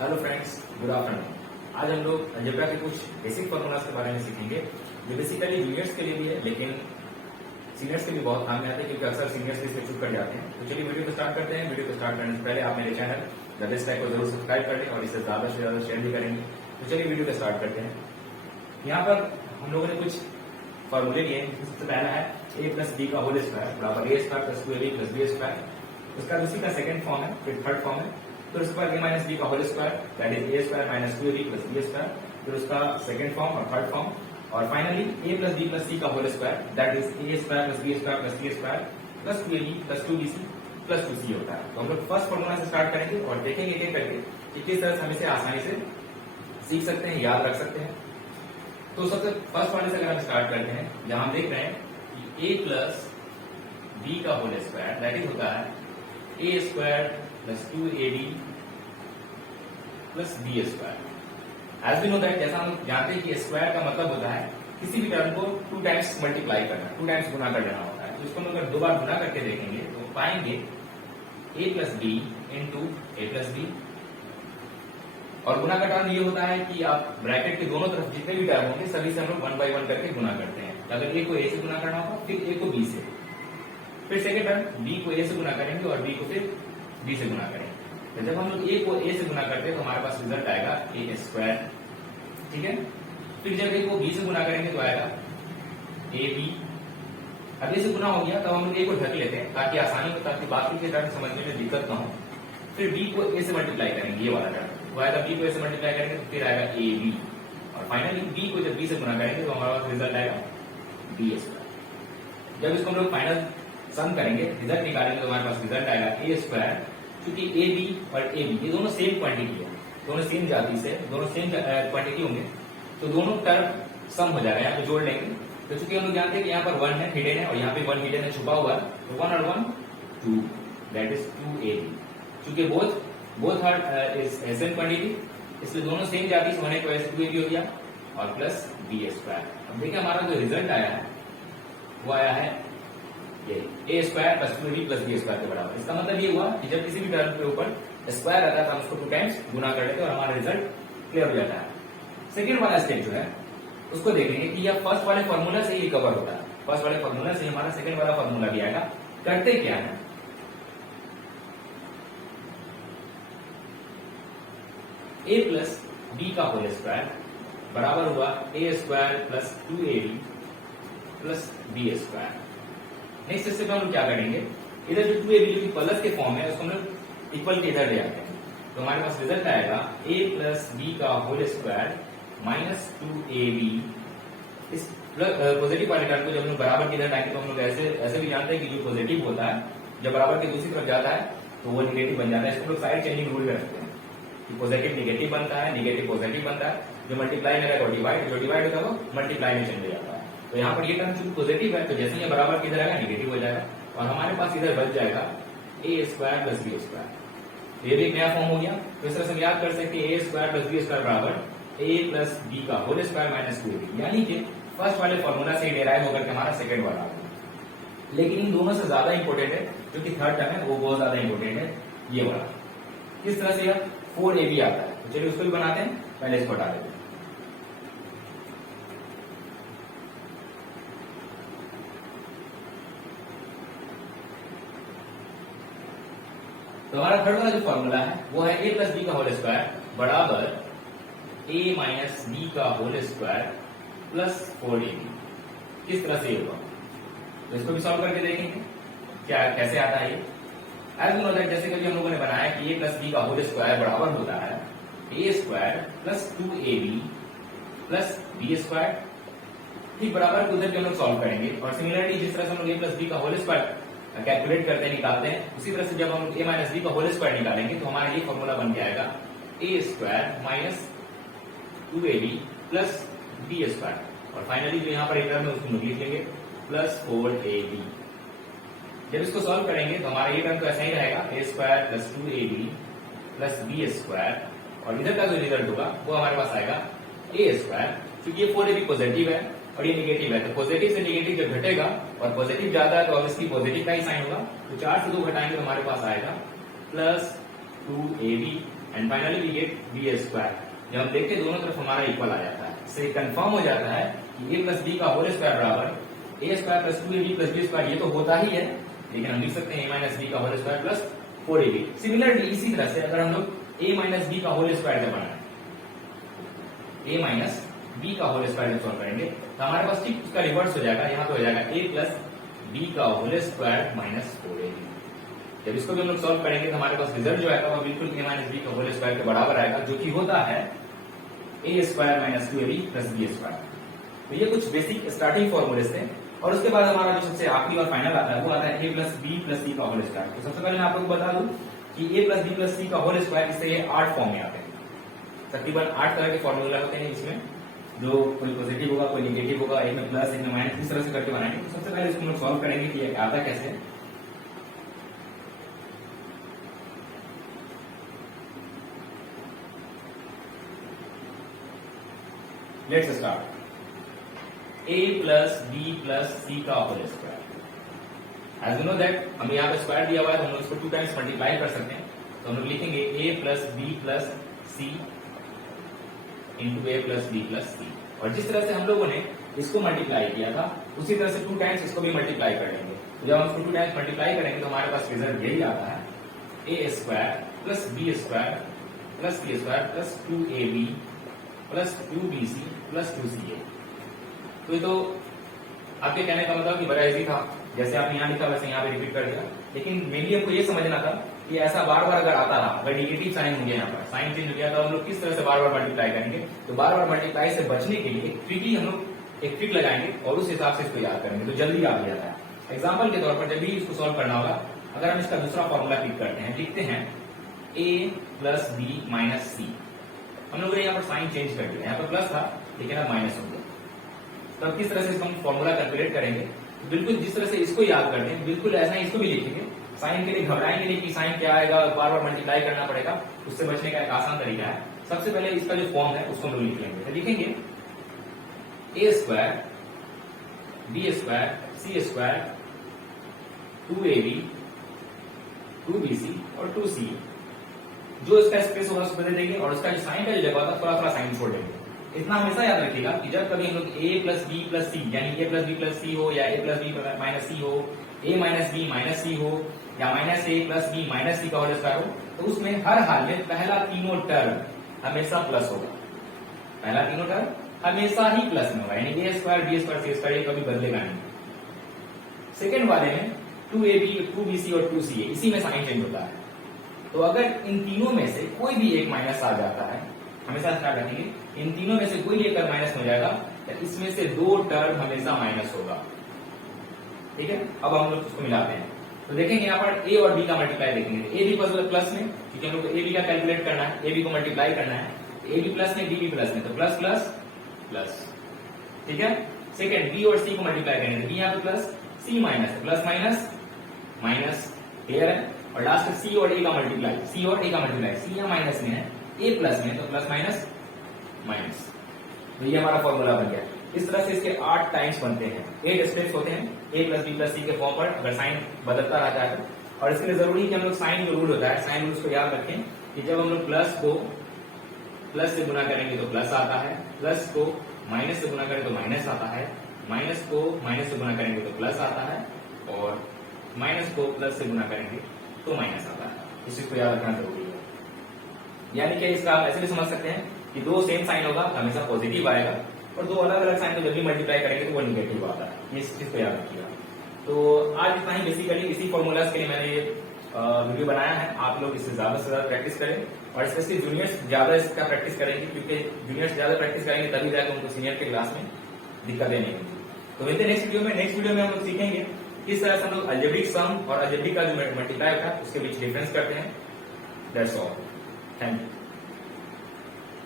Hello friends, good afternoon. आज हम लोग अलजेब्रा के कुछ बेसिक फॉर्मूलाज के बारे में सीखेंगे जो बेसिकली जूनियर्स के लिए भी है, लेकिन सीनियर्स के भी बहुत काम में आते हैं क्योंकि अक्सर सीनियर्स इसे चूक कर जाते हैं। तो चलिए वीडियो को स्टार्ट करते हैं। वीडियो को स्टार्ट करने से पहले आप मेरे चैनल द बेस्ट टाइप को जरूर सब्सक्राइब कर लें और इसे ज्यादा से ज्यादा शेयर भी करेंगे। तो चलिए वीडियो को स्टार्ट करते हैं। यहाँ पर हम लोगों ने कुछ फॉर्मूले लिए हैं। सबसे पहला है a प्लस बी का होल स्क्वायर बराबर a square plus 2ab plus B square. उसका उसी का सेकंड फॉर्म है, फिर थर्ड फॉर्म है। फिर उसके बाद a माइनस बी का whole square that is a square minus 2ab plus B square. फिर उसका सेकंड फॉर्म और थर्ड फॉर्म, और finally a plus B plus c का whole square that is a square plus B square plus c square plus 2ab plus 2bc plus 2c होता है। तो हम लोग फर्स्ट फॉर्मूला से स्टार्ट करेंगे और देखेंगे एक एक करके कि किस तरह से हम इसे आसानी से सीख सकते हैं, याद रख सकते हैं। तो सबसे फर्स्ट वाले से अगर हम स्टार्ट करते हैं, जहां हम देख रहे हैं कि a प्लस बी का होल स्क्वायर दैट इज होता है a square plus 2ab plus B square. As we know that, जैसा हम जानते हैं कि स्क्वायर का मतलब होता है किसी भी टर्म को 2 टाइम्स मल्टीप्लाई करना, 2 टाइम्स गुना कर देना होता है। तो इसको हम अगर 2 बार गुना करके देखेंगे तो पाएंगे a plus B into A plus B. और गुना का टर्म ये होता है कि आप ब्रैकेट के दोनों तरफ जितने भी टर्म होंगे सभी से हम लोग 1 बाई 1 करके गुना करते हैं। अगर a को a से गुना करना होगा, फिर a को b से, फिर सेकेंड टर्म b को a से गुना करेंगे और b को फिर b से गुना करेंगे। तो जब हम लोग a को a से गुना करते हैं तो हमारे पास रिजल्ट आएगा a स्क्वायर, ठीक है। फिर जब a को b से गुना करेंगे तो आएगा ab। अब a से गुना हो गया तब हम लोग a को ढक लेते हैं ताकि आसानी हो, ताकि बाकी के टर्म समझने में दिक्कत ना हो। फिर b को a से मल्टीप्लाई करेंगे, ये वाला टर्म तो आएगा b को a से मल्टीप्लाई करेंगे तो फिर आएगा ab। और फाइनली b को जब b से गुना करेंगे तो हमारे पास रिजल्ट आएगा b स्क्वायर। जब इसको हम लोग फाइनल सम करेंगे, रिजल्ट निकालेंगे तो हमारे पास रिजल्ट आएगा a स्क्वायर। क्योंकि ए बी और ए बी ये दोनों सेम क्वांटिटी है, दोनों सेम जाति से, दोनों सेम क्वांटिटी होंगे, तो दोनों टर्म सम हो जाएगा। यहाँ पे जोड़ लेंगे तो चूंकि हम लोग जानते हैं कि यहाँ पर 1 है हिडन है और यहाँ पे 1 हिडन है, छुपा हुआ है, तो 1 और 1 2 दैट इज 2ab। चूंकि both are is same quantity, इसलिए दोनों सेम जाति से होने की वजह से 2ab हो गया और प्लस बी स्क्वायर। अब देखिए हमारा जो रिजल्ट आया है वो आया है a square plus 2ab plus B square के बराबर। इसका मतलब ये हुआ कि जब किसी भी टर्म के ऊपर स्क्वायर आता है तो हम उसको 2 टाइम्स गुना कर लेते हैं और हमारा रिजल्ट क्लियर हो जाता है। सेकेंड वाला स्टेप जो है उसको देखेंगे कि यह फर्स्ट वाले फॉर्मूला से ही कवर होता है। फर्स्ट वाले फॉर्मूला से हमारा सेकेंड वाला फॉर्मूला भी आएगा। करते क्या है, a प्लस बी का होल स्क्वायर बराबर हुआ a square plus 2ab plus B square. Next step में हम लोग क्या करेंगे, इधर जो 2ab जो कि प्लस के फॉर्म है उसको हम लोग इक्वल के इधर ले आते हैं। तो हमारे पास रिजल्ट आएगा a प्लस बी का होल स्क्वायर माइनस 2ab। इस पॉजिटिव वाले टर्म को जब हम लोग बराबर के इधर लाएंगे तो हम लोग ऐसे भी जानते हैं कि जो पॉजिटिव होता है जब बराबर के दूसरी तरफ जाता है तो वो निगेटिव बन जाता है। इसको हम लोग साइड चेंजिंग रूल में रखते हैं कि पॉजिटिव निगेटिव बनता है, निगेटिव पॉजिटिव बनता है। जो मल्टीप्लाई में रहेगा डिवाइड, जो डिवाइड होता है वो मल्टीप्लाई में चेंज हो जाता है। तो यहाँ पर ये टर्म चूंकि पॉजिटिव है तो जैसे ही बराबर किधर आएगा निगेटिव हो जाएगा और हमारे पास इधर बच जाएगा a square plus B square. ये भी एक नया फॉर्म हो गया। तो इस तरह से हम याद कर सकते हैं a square plus B square बराबर a प्लस बी का होल स्क्वायर माइनस 2ab। यानी कि फर्स्ट वाले फॉर्मूला से डेराइव होकर के हमारा सेकंड वाला आ गया। लेकिन इन दोनों से ज्यादा इंपॉर्टेंट है जो कि थर्ड टर्म है, वो बहुत ज्यादा इंपॉर्टेंट है, ये वाला। किस तरह से 4ab आता है, तो चलिए उसको भी बनाते हैं। पहले इसको हटा देते हैं। तो हमारा थर्ड वाला जो फॉर्मूला है वो है a प्लस बी का होल स्क्वायर बराबर a माइनस बी का होल स्क्वायर प्लस 4ab। किस तरह से होगा, तो इसको भी सॉल्व करके देखेंगे क्या कैसे आता है ये। एज वी नो दैट, जैसे कभी हम लोगों ने बनाया कि a प्लस बी का होल स्क्वायर बराबर होता है a square plus 2ab plus B square. ठीक बराबर को उधर भी हम लोग सॉल्व करेंगे और सिमिलरली जिस तरह से हम लोग a प्लस बी का होल स्क्वायर कैलकुलेट करते हैं, निकालते हैं, उसी तरह से जब हम a माइनस बी का होल स्क्वायर निकालेंगे तो हमारा ये फॉर्मूला बन के आएगा a square minus 2ab plus B square. और फाइनली जो यहाँ पर एक टर्म है उसको लिख लेंगे प्लस 4ab। जब इसको सॉल्व करेंगे तो हमारा ये टर्म तो ऐसा ही रहेगा a square plus 2ab plus B square और इधर का जो रिजल्ट होगा वो हमारे पास आएगा a स्क्वायर। क्योंकि ये 4ab पॉजिटिव है और ये निगेटिव है, तो पॉजिटिव से निगेटिव जब घटेगा और पॉजिटिव जाता है तो ऑब्वियसली पॉजिटिव का ही साइन होगा। तो 4 से 2 घटाएंगे तो हमारे पास आएगा plus 2ab and finally we get B square. जब हम देखते हैं दोनों तरफ हमारा इक्वल आ जाता है, इससे कंफर्म हो जाता है कि ए प्लस बी का होल स्क्वायर बराबर a square plus 2ab plus B square. ये तो होता ही है, लेकिन हम लिख सकते हैं ए माइनस बी का whole square plus 4ab। Similarly इसी तरह से अगर हम लोग ए माइनस बी का होल स्क्वायर जब बनाए, ए माइनस बी का होल स्क्वायर जब सॉल्व करेंगे तो हमारे पास ठीक उसका रिवर्स हो जाएगा। यहाँ पे हो जाएगा ए प्लस बी का होल स्क्वायर माइनस 4ab। जब इसको भी हम लोग सॉल्व करेंगे तो हमारे पास रिजल्ट जो आएगा वो बिल्कुल ए माइनस बी का होल स्क्वायर के बराबर आएगा, जो कि होता है a square minus 2ab plus B square. तो ये कुछ बेसिक स्टार्टिंग फॉर्मूलेस थे। और उसके बाद हमारा जो सबसे आखिरी और फाइनल आता है वो आता है ए प्लस बी प्लस सी का होल स्क्वायर। तो सबसे पहले मैं आप लोग को बता दूं कि a plus B plus c का होल स्क्वायर इससे ये 8 फॉर्म में आते हैं। तकरीबन 8 तरह के फॉर्मूला होते हैं इसमें, जो कोई पॉजिटिव होगा, कोई नेगेटिव होगा, एक में प्लस, एक में माइनस, इस तरह से करके बनाएंगे। तो सबसे पहले इसको हम लोग सॉल्व करेंगे कि ये आता कैसे। Let's start. a plus B plus c का whole square. As you know that हमें यहाँ पे स्क्वायर दिया हुआ है तो हम लोग इसको 2 टाइम्स मल्टीप्लाई कर सकते हैं। तो हम लोग लिखेंगे a plus B plus c into A plus B plus c. और जिस तरह से हम लोगों ने इसको मल्टीप्लाई किया था उसी तरह से 2 टाइम्स इसको भी मल्टीप्लाई कर लेंगे। तो जब हम इसको 2 टाइम्स मल्टीप्लाई करेंगे तो हमारे पास रिजल्ट यही आता है a square plus B square plus c square plus 2ab plus 2bc plus 2ca। तो ये तो आपके कहने का मतलब कि बड़ा इजी था, जैसे आपने यहाँ लिखा वैसे यहाँ पे रिपीट कर दिया। लेकिन मेनली हमको ये समझना था कि ऐसा बार बार अगर आता रहा, अगर नेगेटिव साइन हो गया, यहाँ पर साइन चेंज हो गया, तो हम लोग किस तरह से बार बार मल्टीप्लाई करेंगे। तो बार बार मल्टीप्लाई से बचने के लिए एक ट्रिक ही हम लोग एक ट्रिक लगाएंगे और उस हिसाब से इसको याद करेंगे तो जल्दी याद हो जाता है। एग्जाम्पल के तौर पर जब भी इसको सॉल्व करना होगा, अगर हम इसका दूसरा फॉर्मूला क्लिक करते हैं, लिखते हैं a प्लस बी माइनस सी। हम लोगों ने यहाँ पर साइन चेंज कर दिया, यहाँ पर प्लस था लेकिन अब माइनस हो गया। तो अब किस तरह से इसको हम फॉर्मूला कैलकुलेट करेंगे, तो बिल्कुल जिस तरह से इसको याद करते हैं बिल्कुल ऐसा ही इसको भी लिखेंगे। साइन के लिए घबराएंगे नहीं कि साइन क्या आएगा, बार बार मल्टीप्लाई करना पड़ेगा, उससे बचने का एक आसान तरीका है। सबसे पहले इसका जो फॉर्म है उसको हम लोग लिख लेंगे। तो लिखेंगे ए square B square C square 2ab 2bc और 2ca। जो इसका स्पेस होगा उसको दे देंगे और उसका जो साइन का जो जगह होगा थोड़ा थोड़ा साइन छोड़ देंगे। इतना हमेशा याद रखिएगा कि जब कभी हम लोग a plus B plus c यानी a plus B plus c हो या a plus b minus c हो, a minus b minus c हो या minus a plus b minus c का होल स्क्वायर हो, तो उसमें हर हाल में पहला तीनों टर्म हमेशा प्लस होगा। पहला तीनों टर्म हमेशा ही प्लस में होगा, यानी a square B square C square कभी बदलेगा नहीं। सेकेंड वाले में 2ab 2bc और 2ca, इसी में साइन चेंज होता है। तो अगर इन तीनों में से कोई भी एक माइनस आ जाता है, हमेशा ध्यान रखेंगे, इन तीनों में से कोई भी एक अगर माइनस हो जाएगा तो इसमें से 2 टर्म हमेशा माइनस होगा। ठीक है, अब हम लोग उसको मिलाते हैं। तो देखेंगे यहाँ पर a और b का मल्टीप्लाई देखेंगे। a b प्लस में, क्योंकि हम लोग को a b का कैलकुलेट करना है, a b को मल्टीप्लाई करना है, a b प्लस में b b प्लस में, तो प्लस प्लस प्लस। ठीक है, सेकेंड b और c को मल्टीप्लाई करेंगे, b यहाँ पे plus c minus, plus minus minus, clear है। और लास्ट सी और ए का मल्टीप्लाई, सी और ए का मल्टीप्लाई, सी यहाँ माइनस में है, ए प्लस में, तो प्लस माइनस माइनस। तो ये हमारा फॉर्मूला बन गया। इस तरह से इसके 8 टाइम्स बनते हैं, 8 स्टेप्स होते हैं ए प्लस बी प्लस सी के फॉर्म पर, अगर साइन बदलता रहता है तो। और इसके लिए जरूरी है कि हम लोग साइन जो रूल होता है, साइन रूल्स को याद रखें कि जब हम लोग प्लस को प्लस से गुना करेंगे तो प्लस आता है, प्लस को माइनस से गुना करें तो माइनस आता है, माइनस को माइनस से गुना करेंगे तो प्लस आता है, और माइनस को प्लस से गुना करेंगे तो माइनस आता है। इस चीज को याद रखना जरूरी है। यानी कि इसका आप ऐसे भी समझ सकते हैं कि 2 सेम साइन होगा तो हमेशा पॉजिटिव आएगा, और 2 अलग अलग साइन को जब भी मल्टीप्लाई करेंगे तो वो निगेटिव आता है। ये चीज को याद रखिएगा। तो आज इतना ही, बेसिकली इसी फॉर्मूलाज के लिए मैंने ये वीडियो बनाया है। आप लोग इससे ज्यादा से ज्यादा प्रैक्टिस करें, और स्पेशली जूनियर्स ज्यादा इसका प्रैक्टिस करेंगे, क्योंकि जूनियर्स ज्यादा प्रैक्टिस करेंगे तभी जाकर उनको सीनियर के क्लास में दिक्कतें नहीं होंगी। तो मिलते हैं नेक्स्ट वीडियो में हम लोग सीखेंगे किस तरह से हम लोग अलजेब्रिक सम और अलजेब्रिक का जो मल्टीप्लाई होता है उसके बीच डिफरेंस करते हैं। That's all, thank you.